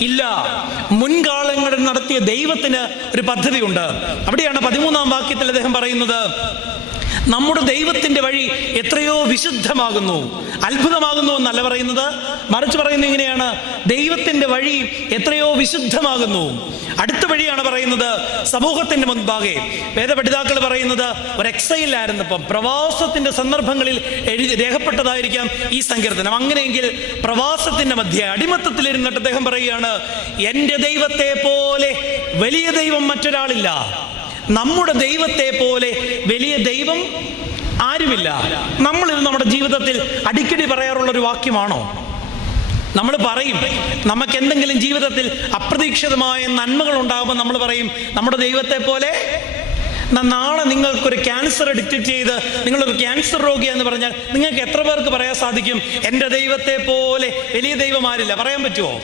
ഇല്ല. മുൻകാലങ്ങളിൽ നടത്തിയ ദൈവത്തിന് ഒരു പദ്ധതിയുണ്ട്. അവിടെയാണ് പതിമൂന്നാം വാക്യത്തിൽ അദ്ദേഹം പറയുന്നത്. നമ്മുടെ ദൈവത്തിന്റെ വഴി എത്രയോ വിശുദ്ധമാകുന്നു അത്ഭുതമാകുന്നു എന്നല്ല പറയുന്നത്. മറിച്ച് പറയുന്നത് ഇങ്ങനെയാണ് ദൈവത്തിന്റെ വഴി എത്രയോ വിശുദ്ധമാകുന്നു. അടുത്ത വഴിയാണ് പറയുന്നത് സമൂഹത്തിന്റെ മുൻപാകെ. വേദപഠിതാക്കൾ പറയുന്നത് ഒരു എക്സൈലായിരുന്നപ്പം പ്രവാസത്തിന്റെ സന്ദർഭങ്ങളിൽ എഴുതി രേഖപ്പെട്ടതായിരിക്കാം ഈ സങ്കീർത്തനം. അങ്ങനെയെങ്കിൽ പ്രവാസത്തിന്റെ മധ്യ അടിമത്തത്തിലിരുന്നിട്ട് അദ്ദേഹം പറയുകയാണ് എന്റെ ദൈവത്തെ പോലെ വലിയ ദൈവം മറ്റൊരാളില്ല. നമ്മുടെ ദൈവത്തെ പോലെ വലിയ ദൈവം ആരുമില്ല. നമ്മളിത് നമ്മുടെ ജീവിതത്തിൽ അടിക്കടി പറയാറുള്ള ഒരു വാക്യമാണോ? നമ്മൾ പറയും നമുക്ക് എന്തെങ്കിലും ജീവിതത്തിൽ അപ്രതീക്ഷിതമായ നന്മകൾ ഉണ്ടാകുമ്പോൾ നമ്മൾ പറയും നമ്മുടെ ദൈവത്തെ പോലെ നാളെ നിങ്ങൾക്കൊരു ക്യാൻസർ ഡിറ്റക്ട് ചെയ്ത് നിങ്ങളൊരു ക്യാൻസർ രോഗിയാന്ന് പറഞ്ഞാൽ നിങ്ങൾക്ക് എത്ര പേർക്ക് പറയാൻ സാധിക്കും? എന്റെ ദൈവത്തെ പോലെ വലിയ ദൈവമാരില്ല പറയാൻ പറ്റുമോ